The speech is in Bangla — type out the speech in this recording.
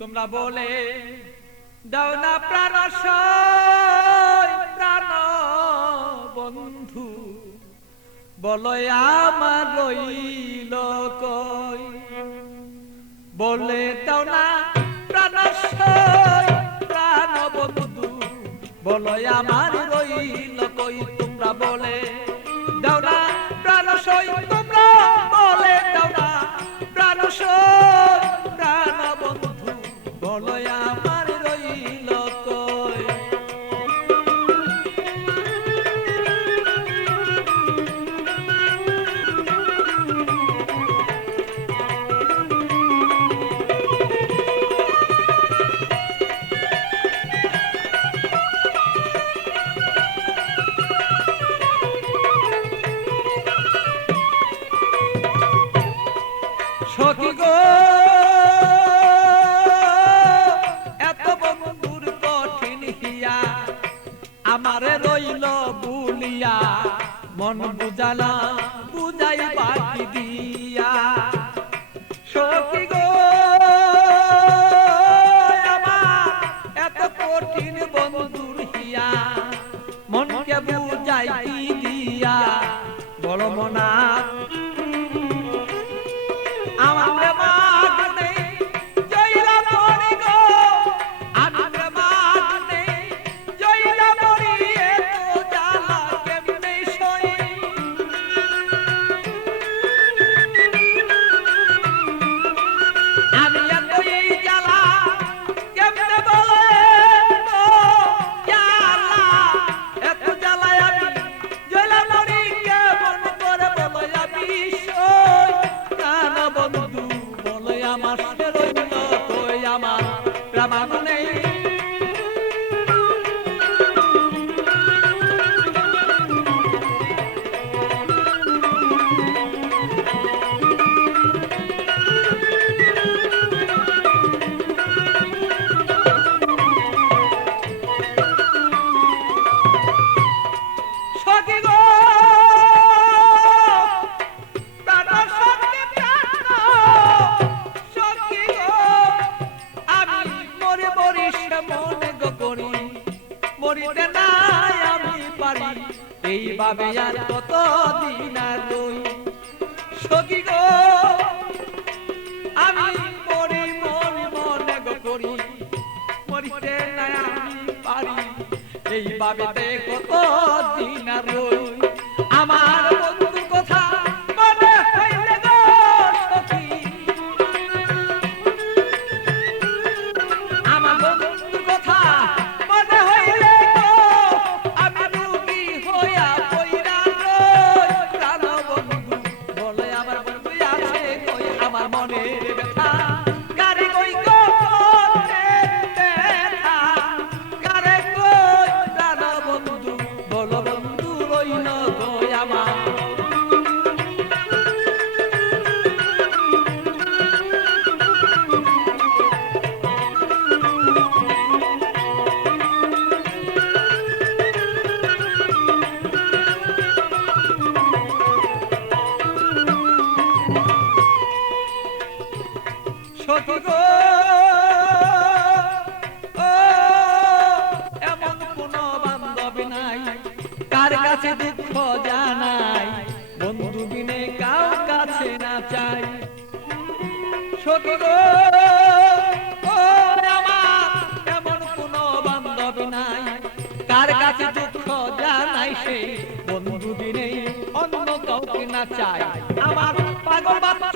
তোমরা বলে দাও না প্রাণ প্রাণ বন্ধু, বলো আমার রইল কই। বলে দাও না প্রাণ প্রাণ বন্ধু, বলো আমার রইল কই। তোমরা বলে দাও না প্রাণ তোমরা বলে দাও না প্রাণ প্রাণ বন্ধু, বলো আমার রইল কই। সখী গো এত বন্ধুর কঠিন হিয়া, আমারে রইল বুলিয়া মন বুঝালা বুঝাই বাকি দিয়া। সখী গো আমার এত কঠিন বন্ধুর হিয়া, মনকে বুঝাই দিয়া বড় মনা মরিতে নাই আমি পারি, এইভাবে আর কত দিন আর রই। সখী গো আমি মরি মরি মনে গো করি, মরিতে নাই আমি পারি, এইভাবে কত দিন আর রই। আমার বন্ধুর কথা মনে হইলে গো সখী, আমার বন্ধুর কথা সখী গো এমন কোন বান্ধব নাই কার কাছে দুঃখ জানাই, বন্ধু বিনে কাউ কাছে না চাই। সখী গো আমার এমন কোন বান্ধব নাই কার কাছে দুঃখ জানাই, সে বন্ধু বিনে অন্য কাউকে না চাই। আমার পাগল বাবা